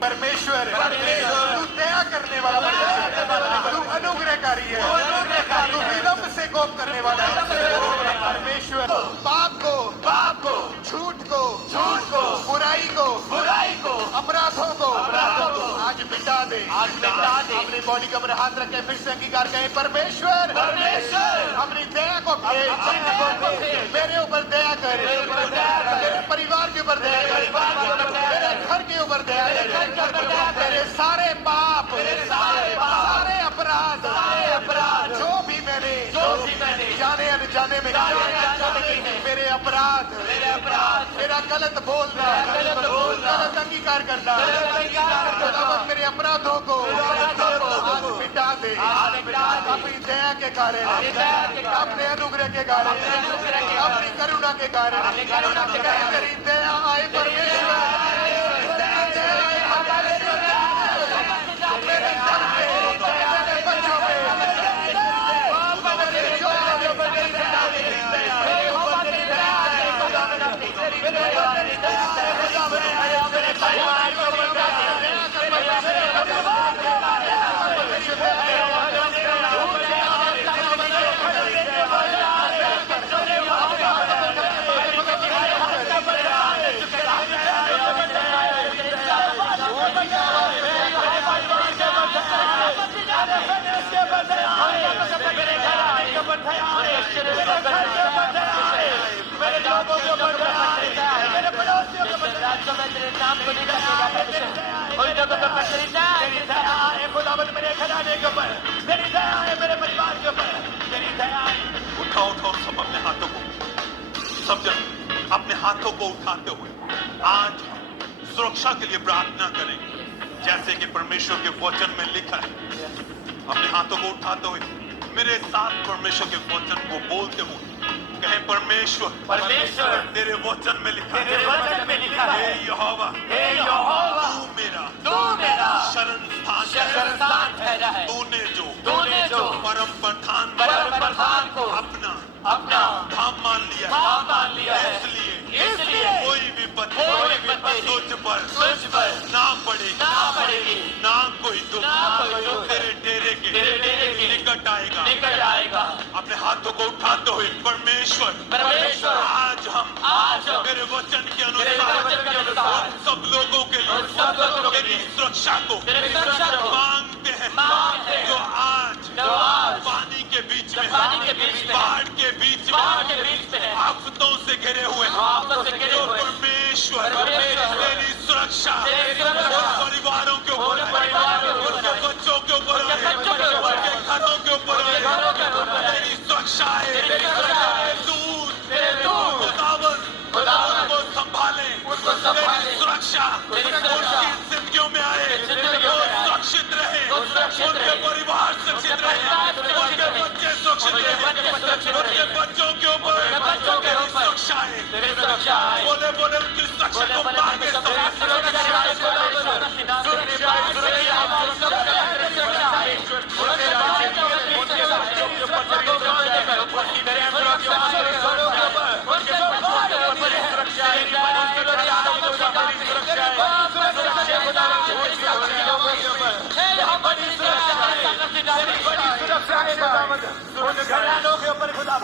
परमेश्वर तू दया करने वाला परमेश्वर, तू अनुग्रहकारी है, तू विलंब से कोप करने वाला है परमेश्वर। पाप को, झूठ को, बुराई को, अपराधों को आज मिटा दे। अपनी बॉडी के ऊपर हाथ रख के फिर से अंगीकार करें, परमेश्वर अपनी दया को भेज, मेरे ऊपर दया कर, मेरे परिवार के ऊपर दया कर, मेरे घर के ऊपर दया कर, मेरे सारे पाप, सारे अपराध जो भी मैंने जाने अनजाने में मेरे अपराध, मेरा गलत बोलना, गलत अंगीकार करना, मेरे अपराधों को आज मिटा दे अपनी दया के कारण, अपने अनुग्रह के कारण, अपनी करुणा के कारण। तेरी दया आए परमेश्वर, उठाओ सब अपने हाथों को, सब जन अपने हाथों को उठाते हुए आज सुरक्षा के लिए प्रार्थना करेंगे, जैसे कि परमेश्वर के वचन में लिखा है। अपने हाथों को उठाते हुए मेरे साथ परमेश्वर के वचन को बोलते हुए कहें, परमेश्वर तेरे वचन में लिखा है, हे यहोवा तू मेरा शरण स्थान ठहरा है। तूने जो परम प्रधान को अपना धाम मान लिया है, इसलिए कोई विपत्ति तुझ पर ना पड़ेगी, ना कोई दुख तेरे डेरे के निकट आएगा। अपने हाथों को उठाते हुए परमेश्वर आज हम मेरे वचन के अनुसार सब लोगों के लिए तेरी सुरक्षा को मांगते हैं, जो आज पानी के बीच में, बाढ़ के बीच में आफतों से घिरे हुए हैं, जो परमेश्वर तेरी सुरक्षा परिवारों के ऊपर, उनके बच्चों के ऊपर, उनके घरों के ऊपर तेरी सुरक्षा है। खुदावन को संभाले, तेरी सुरक्षा उनकी जिंदगियों में आए, वो सुरक्षित रहे, उनके परिवार सुरक्षित रहे, उनके बच्चे सुरक्षित रहे, उनके बच्चों के ऊपर तेरी सुरक्षा है। बोले उनकी सुरक्षा को मांगे घरानों के ऊपर खुदा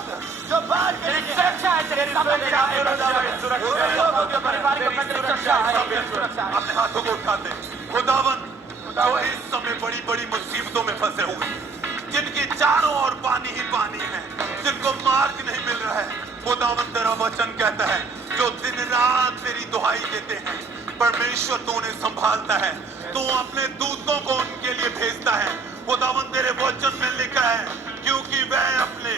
जो बाढ़ के सुरक्षा है, तेरी परिवार के सुरक्षा है। अपने हाथों को उठाते खुदावन, जो इस समय बड़ी बड़ी मुसीबतों में फंसे हुए, जिनकी चारों ओर पानी ही पानी है, जिनको मार्ग नहीं मिल रहा है, खुदावन तेरा वचन कहता है, जो दिन रात तेरी दुहाई देते हैं, परमेश्वर तू उन्हें संभालता है, तू अपने दूतों को उनके लिए भेजता है। खुदावन तेरे वचन में लिखा है, क्योंकि वह अपने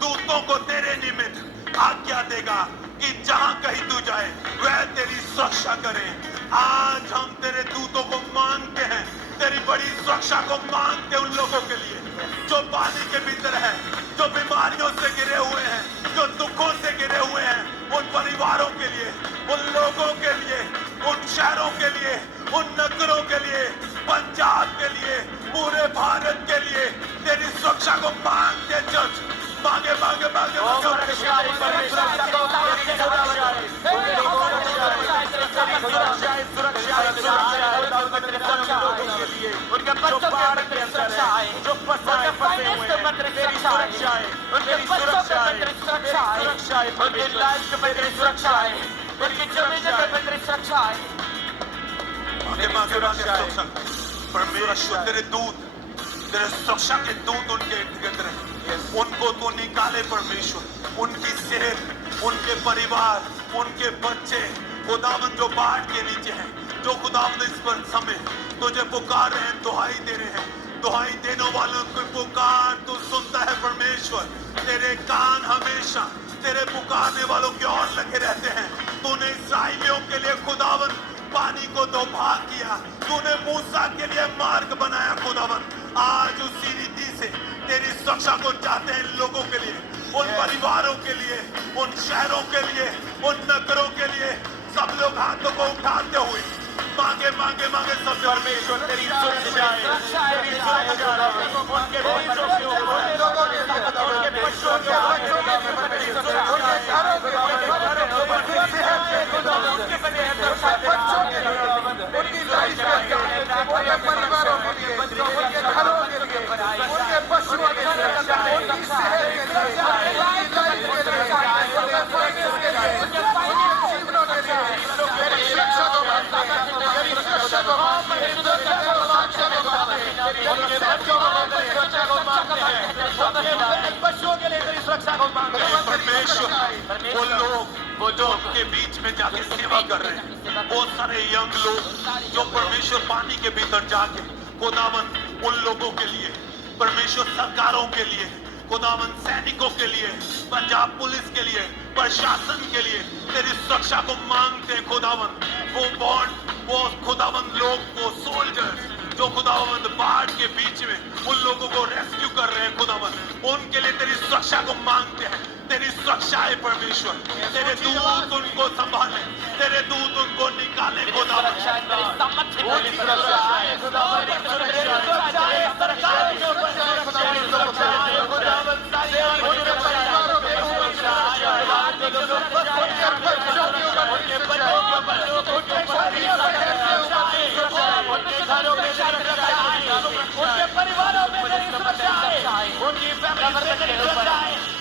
दूतों को तेरे निमित्त आज्ञा देगा कि जहां कहीं तू जाए वह तेरी सुरक्षा करे। आज हम तेरे दूतों को मांगते हैं, तेरी बड़ी सुरक्षा को मांगते उन लोगों के लिए जो पानी के भीतर है, जो बीमारियों से घिरे हुए हैं, जो दुखों से घिरे हुए हैं, उन परिवारों के लिए, उन लोगों के लिए, उन शहरों के लिए, उन नगरों के लिए, पंजाब के लिए, पूरे भारत के लिए तेरी सुरक्षा को मांगते चर्च मांगे मांगे मांगे है उनकी लाइफ में तेरी सुरक्षा है उनकी जमीन में तेरी सुरक्षा है परमेश्वर तेरे दूत तेरे सुरक्षा के दूत उनके इर्द गिर्द रहे उनको तो निकाले परमेश्वर उनकी सेहत उनके परिवार उनके बच्चे खुदावन जो बाढ़ के नीचे हैं जो खुदावन इस पर समय तुझे पुकार रहे हैं दुहाई दे रहे हैं दुहाई देने वालों को पुकार तू सुनता है परमेश्वर तेरे कान हमेशा तेरे पुकारने वालों की ओर लगे रहते हैं तूने इस्राएलियों के लिए खुदावन पानी को दो भाग किया तूने मूसा के लिए मार्ग बनाया खुदावन आज उसी रीति से तेरी सुरक्षा को चाहते हैं लोगों के लिए उन परिवारों के लिए उन शहरों के लिए उन नगरों के लिए सब लोग हाथों को उठाते हुए मांगे मांगे मांगे सब परमेश्वर तेरी सुरक्षा है तेरी सुरक्षा उनके बच्चों के ऊपर उनके बच्चों के उनके घरों के उनकी लाइफ के उनके परिवारों के लिए उनके घरों के लिए उनके पशुओं के लिए उनकी सेहत के लिए उनकी लाइफ के लिए उनके फाइनेंस के लिए उनके जीवनों के लिए तेरी सुरक्षा को मांगते हैं तेरी सुरक्षा को मांगते हैं तेरी सुरक्षा को मांगते हैं तेरी सुरक्षा को मांगते हैं पशुओं के लिए तेरी सुरक्षा को मांगते हैं परमेश्वर वो जो आपके बीच में जाके सेवा कर रहे हैं बहुत सारे यंग लोग जो परमेश्वर पानी के भीतर जाके खुदावन उन लोगों के लिए परमेश्वर सरकारों के लिए खुदावन सैनिकों के लिए पंजाब पुलिस के लिए प्रशासन के लिए तेरी सुरक्षा को मांगते हैं खुदावन वो बॉन्ड वो खुदावन लोग वो सोल्जर्स जो खुदावन बाढ़ के बीच में उन लोगों को रेस्क्यू कर रहे हैं खुदावन उनके लिए तेरी सुरक्षा को मांगते हैं तेरी सुरक्षा है परमेश्वर तेरे दूत उनको संभाले तेरे दूत उनको निकाले खुदावन उनके परिवारों में तेरी सुरक्षा है उनकी फैमिली में तेरी सुरक्षा है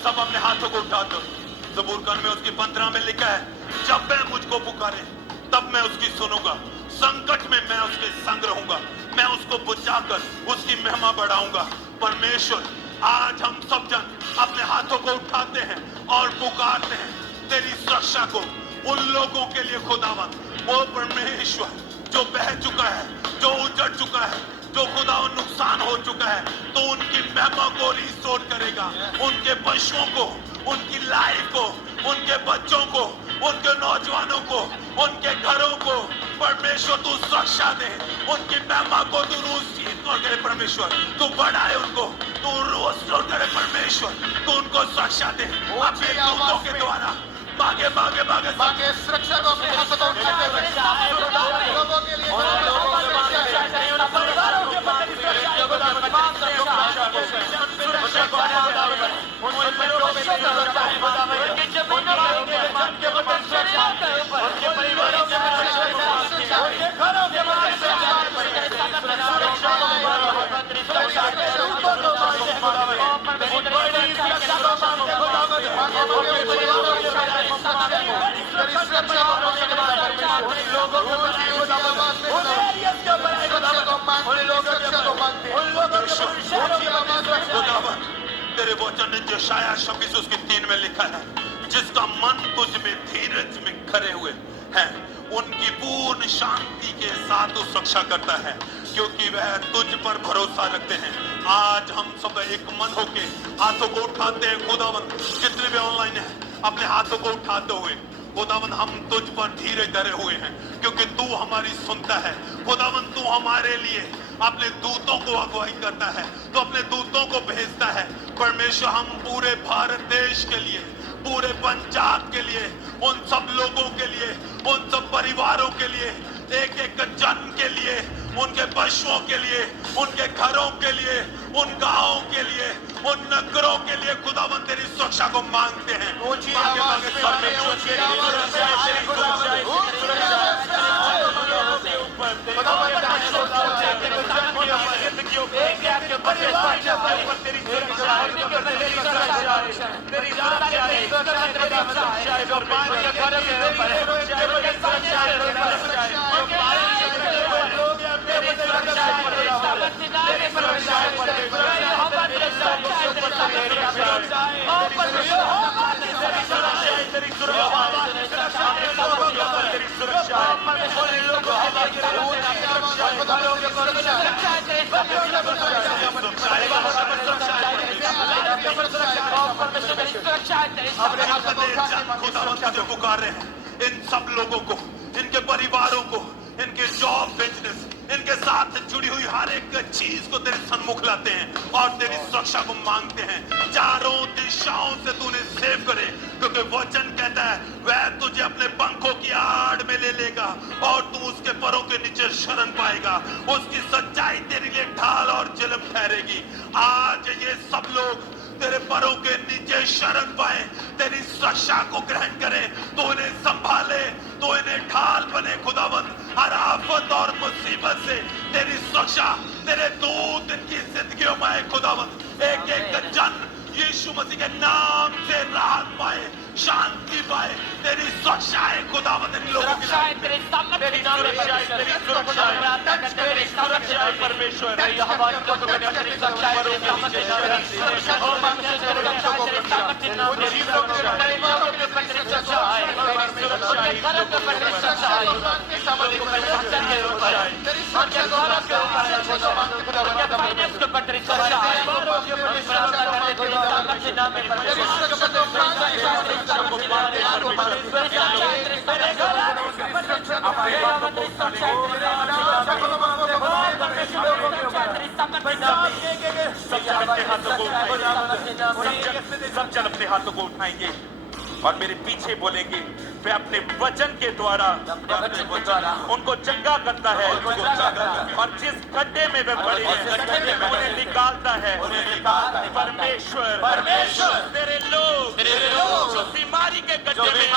सब अपने हाथों को उठा दो ज़बूर खान में उसकी 15 में लिखा है जब मैं मुझको पुकारे तब मैं उसकी सुनूंगा संकट में मैं उसके संग रहूंगा मैं उसको बुझाकर उसकी महिमा बढ़ाऊंगा परमेश्वर आज हम सब जन अपने हाथों को उठाते हैं और पुकारते हैं तेरी सुरक्षा को उन लोगों के लिए खुदावन वो परमेश्वर जो बह चुका है जो उजड़ चुका है जो खुदावन नुकसान हो चुका है तो उनकी महिमा को रिस्टोर करेगा उनके पशुओं को उनकी लाइफ को उनके बच्चों को उनके नौजवानों को उनके घरों को परमेश्वर तू सुरक्षा दे उनकी महिमा को तू रिस्टोर करे परमेश्वर तू बढ़ाए उनको तू रिस्टोर करे परमेश्वर तू उनको सुरक्षा दे अपने दूतों के द्वारा मांगे मांगे मांगे मांगे सुरक्षा को अपने हाथों को उठाते हुए लोगों के लिए परिवारों के प्रति सुरक्षा को तेरे वचन ने यशायाह 26 उसकी 3 में लिखा है जिसका मन तुझ में धीरज में खड़े हुए हैं उनकी पूर्ण शांति के साथ वो सुरक्षा करता है क्योंकि वह तुझ पर भरोसा रखते हैं आज हम सब एक मन होके हाथों को उठाते हैं खुदावन जितने भी ऑनलाइन है अपने हाथों को उठाते हुए खुदावन हम तुझ पर धीरे धरे हुए हैं क्योंकि तू हमारी सुनता है खुदावन तू हमारे लिए अपने दूतों को अगुवाई करता है तो अपने दूतों को भेजता है परमेश्वर हम पूरे भारत देश के लिए पूरे पंजाब के लिए उन सब लोगों के लिए उन सब परिवारों के लिए एक एक जन के लिए उनके पशुओं के लिए उनके घरों के लिए उन गांवों के लिए उन नगरों के लिए खुदावन तेरी सुरक्षा को मांगते हैं आपके ऊपर तेरी सुरक्षा है, तेरी सुरक्षा है, तेरी सुरक्षा है, तेरी सुरक्षा है, तेरी सुरक्षा है, जो पानी के घरों के ऊपर है, तेरी सुरक्षा है, तेरी सुरक्षा है, जो पानी के घरों के ऊपर है, तेरी सुरक्षा है, तेरी सुरक्षा है, तेरी सुरक्षा है, जो पुकार रहे हैं इन सब लोगों को, इनके परिवारों को, इनके जॉब, बिजनेस, इनके साथ जुड़ी हुई हर एक चीज को तेरे सन्मुख लाते हैं और तेरी सुरक्षा को मांगते हैं। चारों दिशाओं से तू उन्हें सेव करे, क्योंकि वचन कहता है वह तुझे अपने पंखों की आड़ में ले लेगा और तू उसके परों के नीचे शरण पाएगा। उसकी सच्चाई तेरे लिए ढाल और झिलम ठहरेगी। आज ये सब लोग तेरे परों के नीचे शरण पाए, तेरी सुरक्षा को ग्रहण करे, तो इन्हें संभाले, तो इन्हें ढाल बने खुदावंद। हर आफत और मुसीबत से तेरी सुरक्षा, तेरे दूत इनकी जिंदगियों में आए खुदावंद। एक एक जन यीशु मसीह के नाम से राहत पाए, शांति पाए। तेरी सुरक्षा है खुदावंद इन लोगों की। सुरक्षा है तेरे सामने, तेरी सुरक्षा है, तेरी सुरक्षा है, प्रार्थना करते हैं, तेरी सुरक्षा है परमेश्वर। यह हमारे लोगों को तेरी सुरक्षा है, तेरे सामने तेरी सुरक्षा है, और परमेश्वर तेरी सुरक्षा है, तेरे सामने तेरी नाम तेरी सुरक्षा है, तेरे लोगों के ऊपर तेरी सुरक्षा है, तेरी सुरक्षा है, घरों के ऊपर तेरी सुरक्षा है, तेरी वचन के ऊपर है, तेरी सुरक्षा घरों के ऊपर है, तेरे फाइनेंस के ऊपर तेरी सुरक्षा है, बालों के ऊपर तेरी सुरक्षा है, तेरी ताकत के नाम में परमेश्वर के ऊपर तेरी सुरक्षा है, तेरी ताकत के नाम में सब जन अपने हाथों को उठाएंगे और मेरे पीछे बोलेंगे, वे अपने वचन के द्वारा उनको चंगा करता है और जिस गड्ढे में वे पड़े हैं उन्हें निकालता है। परमेश्वर तेरे लोग जो बीमारी के गड्ढे में,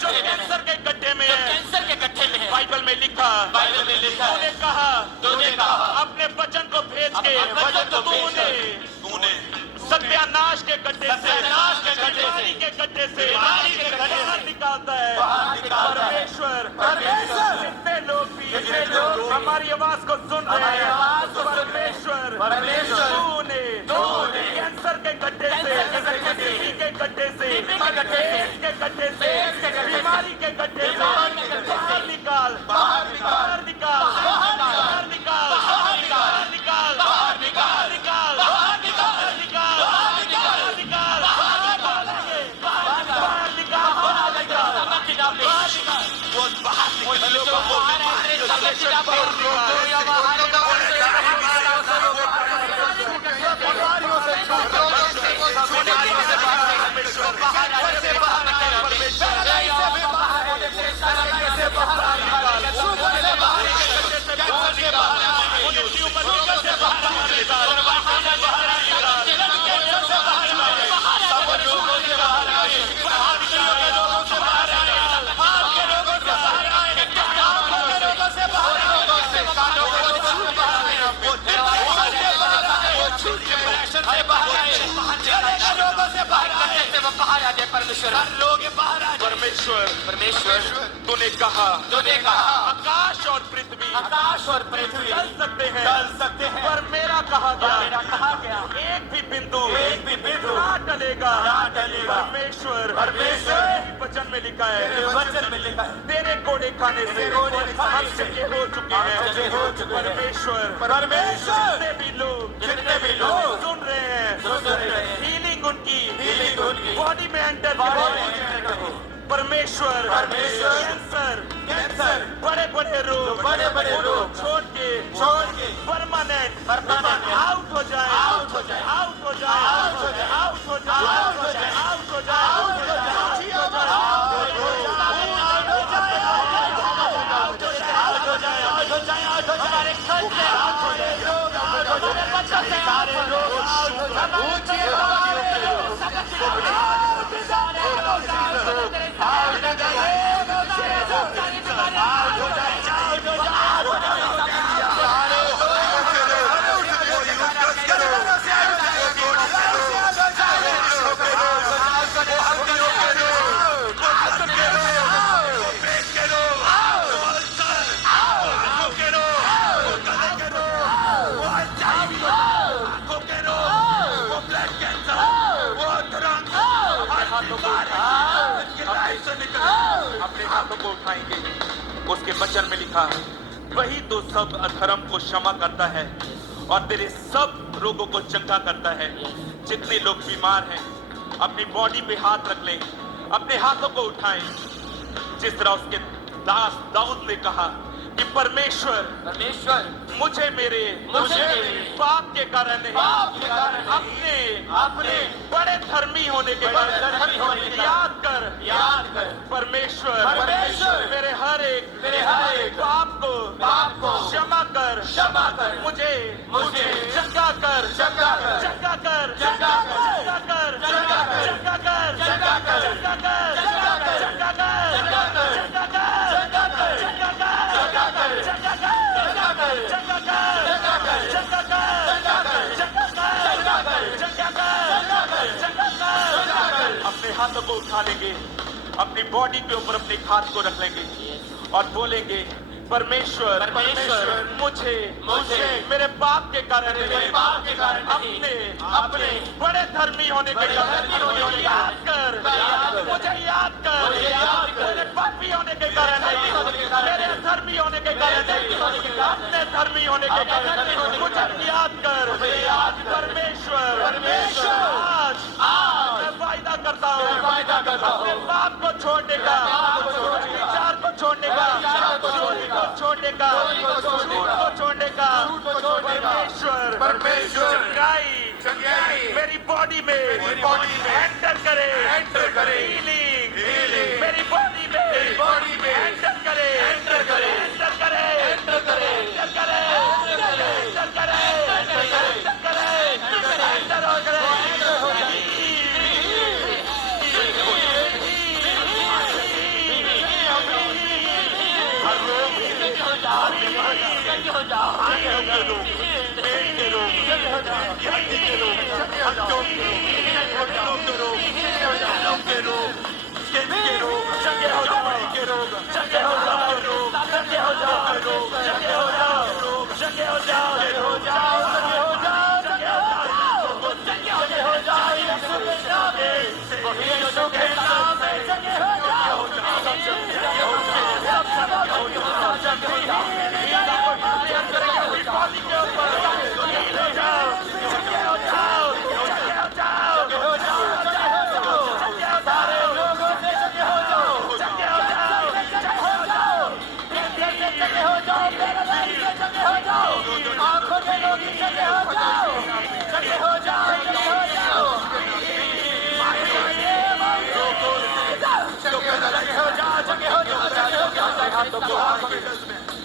जो कैंसर के गड्ढे में है, बाइबल में लिखा तूने कहा अपने वचन को भेज के तूने सत्यानाश के गड्ढे से, बीमारी के गड्ढे से बाहर निकालता है। परमेश्वर जितने लोग भी हमारी आवाज को सुन रहे हैं, परमेश्वर तूने कैंसर के गड्ढे से, टीबी के गड्ढे से, एड्स के गड्ढे से, बीमारी के गड्ढे से बाहर निकाल, बाहर निकाल, निकाल, बाहर निकाल, बाहर निकाल, निकाल, बाहर निकाल, निकाल, बाहर निकाल, निकाल, बाहर निकाल, बाहर परमेश्वर तूने कहा आकाश और पृथ्वी चल सकते हैं पर मेरा कहा गया एक भी बिंदु ना टलेगा। परमेश्वर वचन में लिखा है तेरे कोड़े खाने से हम चंगे हो चुके हैं। परमेश्वर जितने भी लोग सुन रहे हैं, हीलिंग उनकी बॉडी में एंटर हो। परमेश्वर कैंसर बड़े बड़े रोग छोड़ के परमानेंट आउट हो जाए। हमारे घर से हमारे बच्चों से हाथों को उठाएंगे। उसके वचन में लिखा, वही तो सब अधर्म को क्षमा करता है और तेरे सब रोगों को चंगा करता है। जितने लोग बीमार हैं अपनी बॉडी पे हाथ रख लें, अपने हाथों को उठाएं। जिस तरह उसके दास दाऊद ने कहा कि परमेश्वर मुझे मेरे पाप के कारण नहीं, अपने बड़े धर्मी होने के कारण याद कर परमेश्वर मेरे हर एक पाप को क्षमा कर मुझे चंगा कर अपने हाथों को उठा लेंगे, अपनी बॉडी के ऊपर अपने हाथ को रख लेंगे और बोलेंगे, परमेश्वर मुझे मेरे पाप के कारण अपने बड़े धर्मी होने के कारण याद कर, मुझे याद कर, मेरे पापी होने के कारण नहीं, मेरे धर्मी होने के कारण नहीं, अपने धर्मी होने के कारण मुझे याद कर। परमेश्वर आज मैं वायदा करता हूँ अपने पाप को छोड़ने का, विचार को छोड़ने का, चोरी को छोड़ने का, झूठ को छोड़ने का। परमेश्वर चंगाई मेरी बॉडी में एंटर करे, हीलिंग मेरी बॉडी में एंटर करे,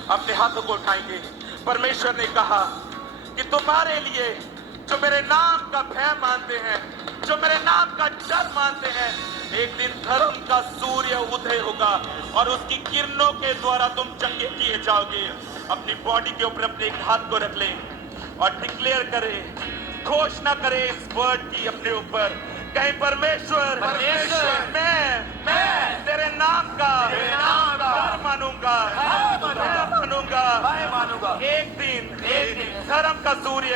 अपने हाथों को उठाएंगे। परमेश्वर ने कहा कि तुम्हारे लिए जो मेरे नाम का भय मानते हैं, जो मेरे नाम का डर मानते हैं, एक दिन धर्म का सूर्य उदय होगा और उसकी किरणों के द्वारा तुम चंगे किए जाओगे। अपनी बॉडी के ऊपर अपने एक हाथ को रख लें और डिक्लेयर करें, घोषणा करें इस वर्ड की अपने ऊपर, कहीं परमेश्वर मैं तेरे नाम का डर मानूंगा, एक दिन धर्म का सूर्य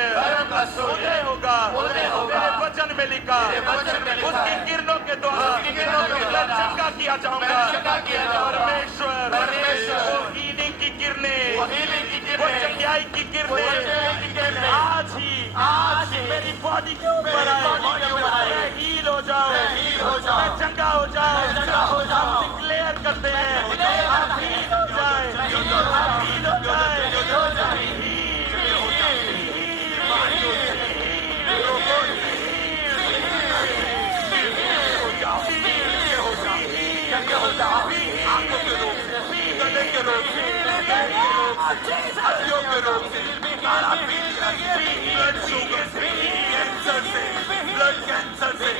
उदय होगा। तेरे वचन में लिखा, उसकी किरणों के द्वारा चंगा किया जाऊंगा। परमेश्वर वो हीलिंग की किरणें, वो चंगाई की किरणें आज ही मेरी बॉडी के ऊपर आए, मैं हील हो जाऊं, मैं चंगा हो जाऊं। हम डिक्लेयर करते हैं, आप हील हो जाए, आप हील हो जाए। ब्लड कैंसर से,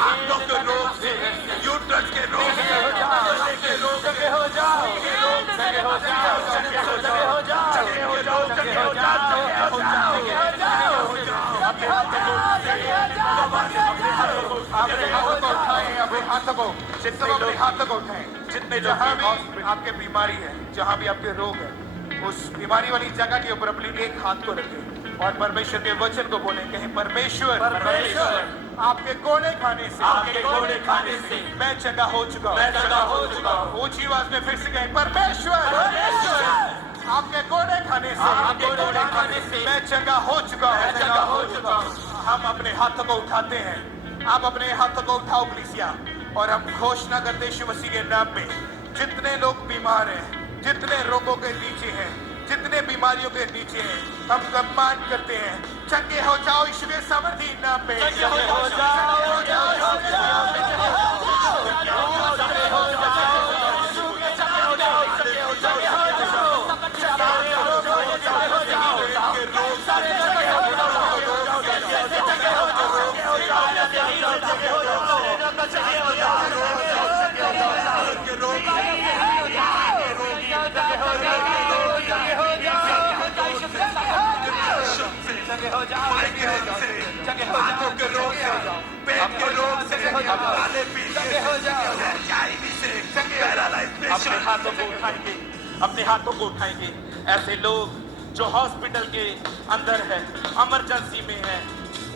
आंखों के रोग से, यूट्रस के रोग से, हाथों को उठाएं। जितने जहाँ भी आपके बीमारी है, जहाँ भी आपके रोग है, उस बीमारी वाली जगह के ऊपर अपनी एक हाथ को रखें और परमेश्वर के वचन को बोले, कहें परमेश्वर आपके कोड़े खाने से मैं चंगा हो चुका हूँ। ऊंची आवाज में फिर से कहें, परमेश्वर आपके कोड़े खाने से मैं चंगा हो चुका हूँ। हम अपने हाथों को उठाते हैं, आप अपने हाथों को उठाओ कलीसिया, और हम घोषणा करते हैं यीशु मसीह के नाम में, जितने लोग बीमार हैं, जितने रोगों के नीचे हैं, जितने बीमारियों के नीचे हैं, हम कमांड करते हैं, चंगे हो जाओ यीशु के सामर्थी नाम में। अपने हाथों को उठाएंगे, अपने हाथों को उठाएंगे। ऐसे लोग जो हॉस्पिटल के अंदर है, इमरजेंसी में है,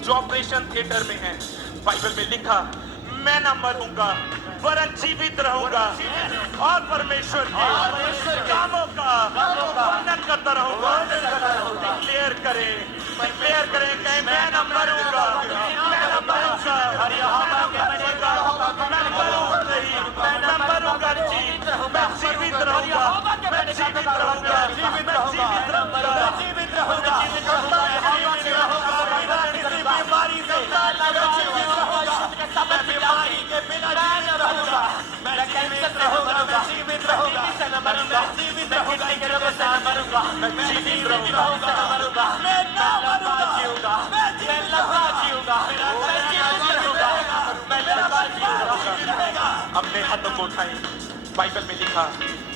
जो ऑपरेशन थिएटर में है, बाइबल में लिखा, मैं ना मरूंगा वरन जीवित रहूंगा और परमेश्वर के कामों का वर्णन करता रहूंगा। डिक्लेयर करें, कहें मैं ना मरूंगा, मैं ना मरूंगा, मैं मरूंगा नहीं, मैं मरूंगा नहीं, मैं जीवित रहूंगा, मैं जीवित रहूंगा, जीवित रहूंगा, बीमारी से बीमारी के बिना जीवित रहूंगा, मैं जीवित रहूंगा, मैं जीवित रहूंगा, मैं जीवित रहूंगा, मैं जीवित रहूंगा, मैं ना मरूंगा, मैं लंबा जीऊंगा, मैं जीवित रहूंगा, मैं लंबा जीऊंगा। अपने हाथों को उठाएं। बाइबल में लिखा,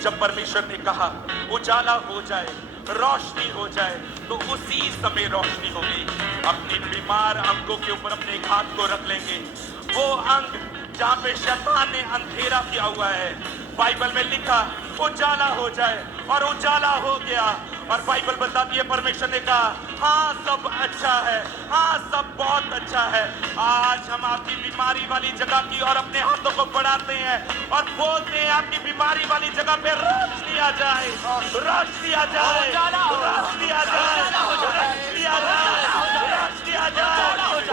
जब परमेश्वर ने कहा उजाला हो जाए, रोशनी हो जाए, तो उसी समय रोशनी होगी। अपने बीमार अंगों के ऊपर अपने एक हाथ को रख लेंगे, वो अंग जहाँ पे शैतान ने अंधेरा किया हुआ है। बाइबल में लिखा उजाला हो जाए, और उजाला हो गया। और बाइबल बताती है, परमेश्वर ने कहा हाँ सब अच्छा है, हाँ सब बहुत अच्छा है। आज हम आपकी बीमारी वाली जगह की और अपने हाथों को बढ़ाते हैं और बोलते हैं आपकी बीमारी वाली जगह पे रोशनी आ जाए, रोशनी आ जाए, रोशनी आ जाए, रोशनी आ जाए, रोशनी आ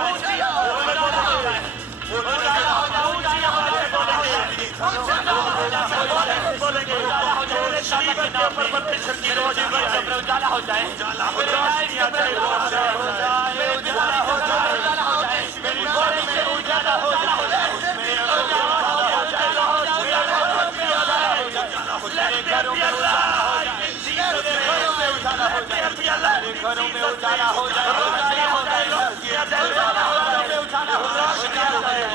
उजाला हो जाए, उजाला हो जाए, घरों में उजाला हो जाए,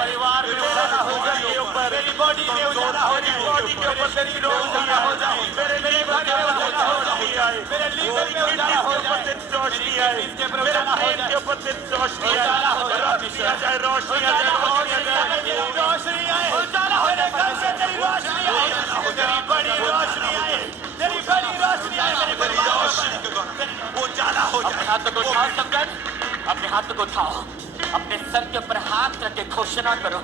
परिवार में उजाला हो जाए, मेरी बॉडी में उजाला हो जाए, बॉडी के ऊपर शरीर में उजाला हो जाए, मेरे घर में उजाला हो जाए, मेरे लीवर में उजाला हो जाए, रोशनी आए, मेरे ब्रेन के ऊपर से रोशनी आए, रोशनी आ जाए, रोशनी आ जाए, रोशनी आए, उजाला हो जाए, घर से तेरी रोशनी आए, तेरी बड़ी रोशनी आए, तेरी बड़ी रोशनी आए, मेरी बड़ी रोशनी उजाला हो जाए। हाथों को उठाओ सबकर, अपने हाथों को उठाओ, अपने सर के ऊपर हाथ रख के घोषणा करो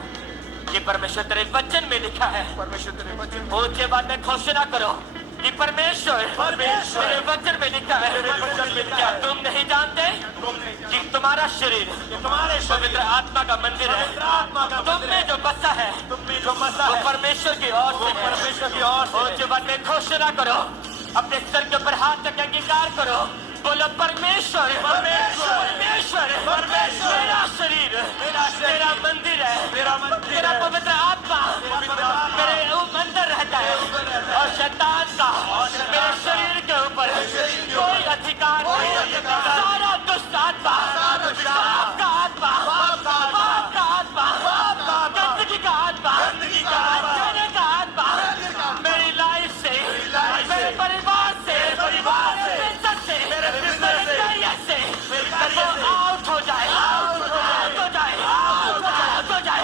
कि परमेश्वर तेरे वचन में लिखा है, परमेश्वर तेरे वचन, उसके बाद में घोषणा करो कि परमेश्वर तेरे वचन में लिखा है, क्या तुम नहीं जानते कि तुम्हारा शरीर पवित्र आत्मा का मंदिर है, तुम में जो बसा है वो परमेश्वर की ओर से। उसके बाद में घोषणा करो, अपने सर के ऊपर हाथ रख के अंगीकार करो, बोलो परमेश्वर मेरा शरीर मेरा मंदिर है, मेरा पवित्र आत्मा मेरे अंदर रहता है, और शैतान का मेरे शरीर के ऊपर कोई अधिकार नहीं। सारा दुष्ट आत्मा, पाप का आत्मा, गंदगी का आत्मा, कहने का आत्मा मेरी लाइफ से, मेरे परिवार से, मेरे बिजनेस से, आउट हो जाए, आउट हो जाए, आउट हो जाए,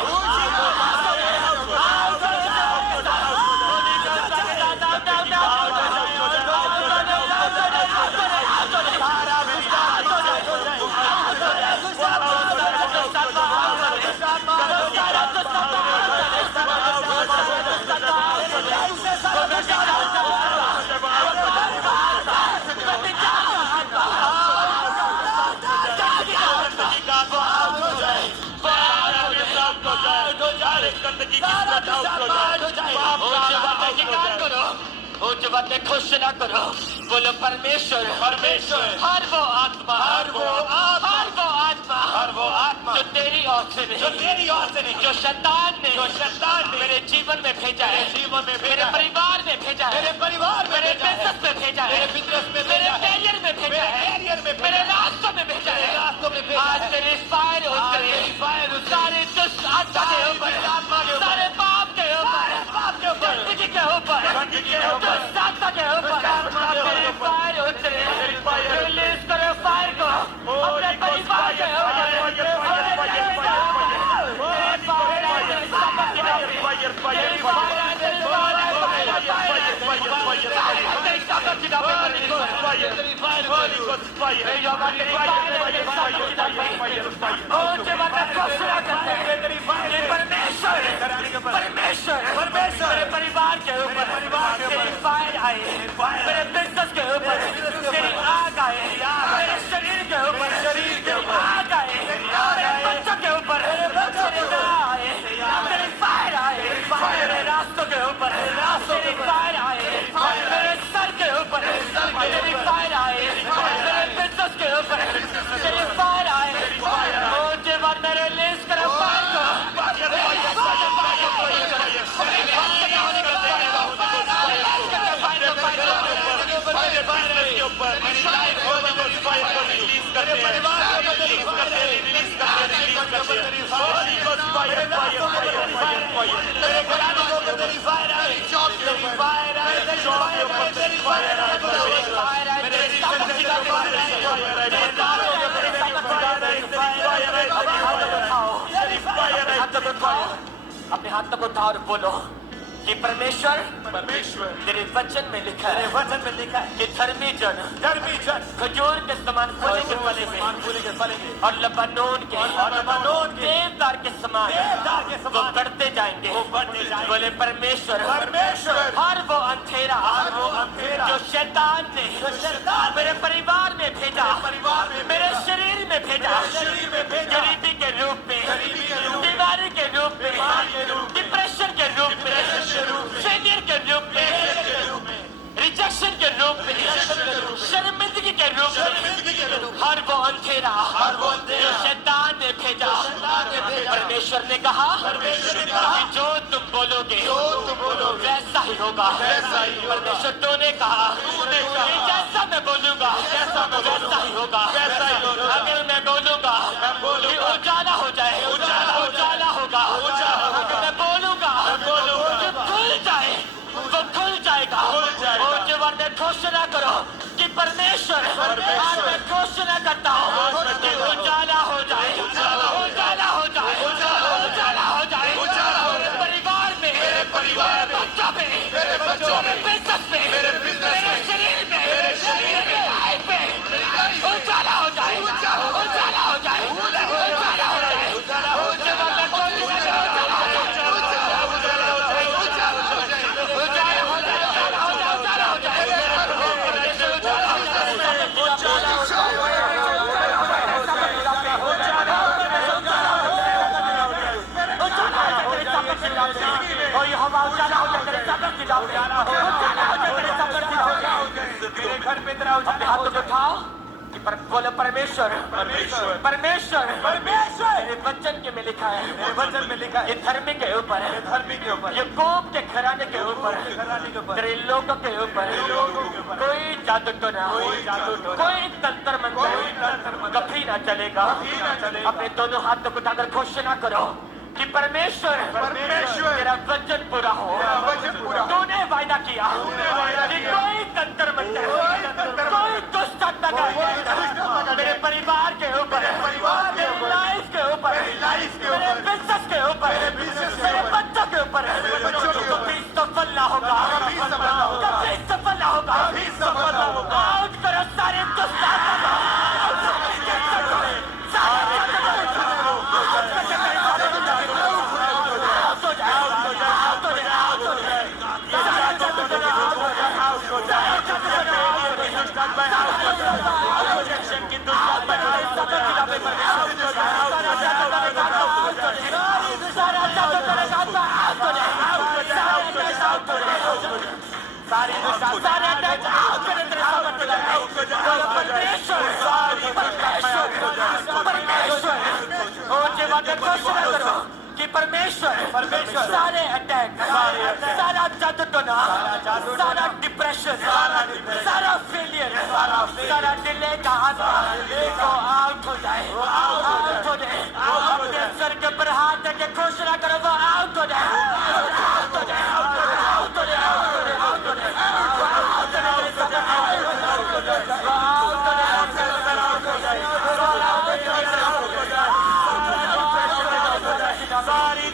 बाद में घोषणा करो, बोलो परमेश्वर, परमेश्वर, हर वो आत्मा, हर वो आत्मा, हर वो आत्मा, हर वो आत्मा जो तेरी ओर से नहीं, जो तेरी ओर से नहीं, जो शैतान ने, जो शैतान ने मेरे जीवन में भेजा है, जीवन में, मेरे परिवार में भेजा है, मेरे परिवार, मेरे बिजनेस में भेजा है, मेरे बिजनेस में, मेरे कैरियर में भेजा है, कैरियर में, मेरे रास्तों में भेजा है, रास्तों में भेजा है, आज तेरी फायर उतरे, फायर सारे दुष्ट आत्मा के ऊपर, आत्मा के ऊपर, सारे पाप के ऊपर, पाप के ऊपर, गंदगी के ऊपर, गंदगी के ऊपर, दुष्ट आत्मा के ऊपर, तेरी फायर उतरे, रिलीज करो फायर को अपने परिवार के ऊपर, परमेश्वर, परमेश्वर मेरे परिवार के ऊपर, तेरी फायर आए, मेरे बिजनेस के ऊपर तेरी आग आए, मेरे शरीर के ऊपर, शरीर के ऊपर आग आए, मेरे बच्चों के ऊपर तेरी आए, तेरी फायर आए, मेरे रास्तों के ऊपर तेरी फायर आए, मेरे सर के ऊपर तेरी फायर आए, मेरे बिजनेस के ऊपर तेरी फायर आए, मुझे बार मेरे रिलीज करो फायर को, अपने हाथ को उठाओ और बोलो कि परमेश्वर, परमेश्वर तेरे वचन में लिखा है, वचन में लिखा है कि धर्मी जन खजूर के समान फलेंगे, फलेंगे और लबानोन के देवदार के समान वो बढ़ते जाएंगे, बोले परमेश्वर, परमेश्वर हर वो अंधेरा जो शैतान ने मेरे परिवार में भेजा, मेरे शरीर में भेजा, गरीबी के रूप में, बीमारी के रूप में, डिप्रेशन के रूप में, फेलियर के रूप में, रिजेक्शन के रूप में, शर्मिंदगी के रूप में, हर वो अंधेरा जो शैतान ने भेजा, परमेश्वर ने कहा कि जो तुम बोलोगे वैसा ही होगा। परमेश्वर तूने कहा कि जैसा मैं बोलूंगा वैसा ही होगा। अगर मैं बोलूंगा कि उजाला हो जाए, उजाला होगा। अगर मैं बोलूंगा कि खुल जाए, वो खुल जाएगा। और जीवन में घोषणा करो कि परमेश्वर, आज मैं घोषणा करता हूँ कि उजाला हो जाए, उजाला हो जाए, उजाला हो जाए। मेरे परिवार में, मेरे बच्चों में, बिजनेस में, मेरे शरीर में, मेरे लाइफ में उजाला हो जाए, उजाला हो जाए, उजाला हो जाए। जीवन में बोलो परमेश्वर, परमेश्वर, परमेश्वर, परमेश्वर मेरे वचन के में लिखा है, मेरे वचन में लिखा है, ये धर्मी के ऊपर, ये कोप के घराने के ऊपर, तेरे लोगों के ऊपर कोई जादू तो ना, कोई तंत्र मंत्र कभी ना चलेगा। अपने दोनों हाथों को उठाकर घोषणा करो कि परमेश्वर, परमेश्वर तेरा वचन पूरा हो। तूने वायदा किया कि कोई तंत्र मंत्र, कोई दुष्ट आत्मा मेरे परिवार के ऊपर, मेरे लाइफ के ऊपर, मेरे बिजनेस के ऊपर, मेरे बच्चों के ऊपर कभी सफल ना होगा, कभी सफल ना होगा। आउट करो सारे दुष्ट आत्मा। हो जाए, सारे अटैक आउट करे तेरे सामर्थ्य का आउट हो जाए, आउट हो जाए, परमेश्वर परमेश्वर ओ जेव्हा ते घोषणा करो की परमेश्वर सारे अटैक सारा जादूटोना सारा डिप्रेशन सारा फेलियर सारा डिले का आउट हो जाए आउट हो जाए अपने सर के ऊपर हाथ रख के घोषणा करो वो आउट हो जाए आउट हो जाए आउट हो जाए आउट हो जाए सारी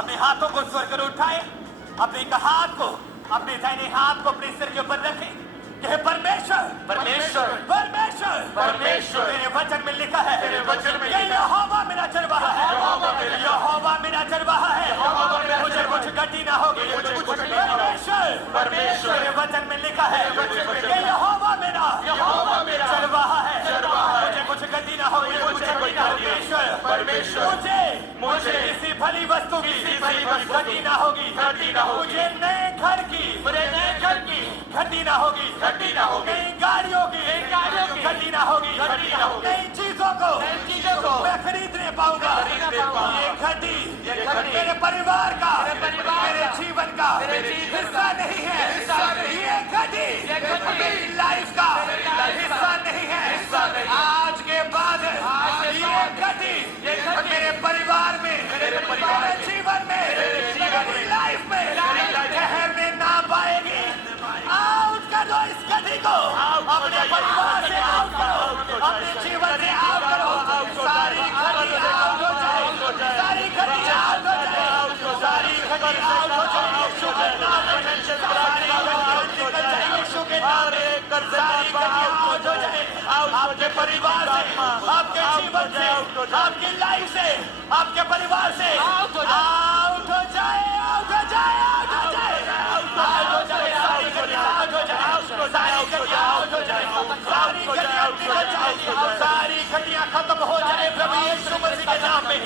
अपने हाथों को स्वर कर उठाए अपने एक हाथ को अपने दाहिने हाथ को अपने सिर के ऊपर रखें कि परमेश्वर परमेश्वर परमेश्वर परमेश्वर मेरे वचन में लिखा है तेरे वचन में कि यहोवा मेरा चरवाहा है यहोवा मेरा चरवाहा है मुझे कुछ गति ना होगी परमेश्वर परमेश्वर मेरे वचन में लिखा है कि यहोवा मेरा चरवाहा है मुझे कुछ गति ना होगी परमेश्वर परमेश्वर मुझे किसी भली वस्तु की गति ना होगी मुझे नए घर की घटी ना होगी नई गाड़ियों की घटी ना होगी नई चीजों को मैं खरीदने पाऊंगा ये घटी मेरे परिवार का मेरे जीवन का हिस्सा नहीं है ये घटी मेरी लाइफ का हिस्सा नहीं है आज के बाद ये घटी मेरे परिवार में मेरे जीवन में मेरी लाइफ में ठहरने ना पाएगी आउट कर दो इस गति को अपने परिवार से आउट करो अपने जीवन से आउट करो सारी घटी आउट हो जाए सारी घटी आउट हो जाए सारी घटी आउट हो जाए यीशु के नाम में सारी घटी आउट हो जाए आपके परिवार से आपके जीवन से आपकी लाइफ से आपके परिवार से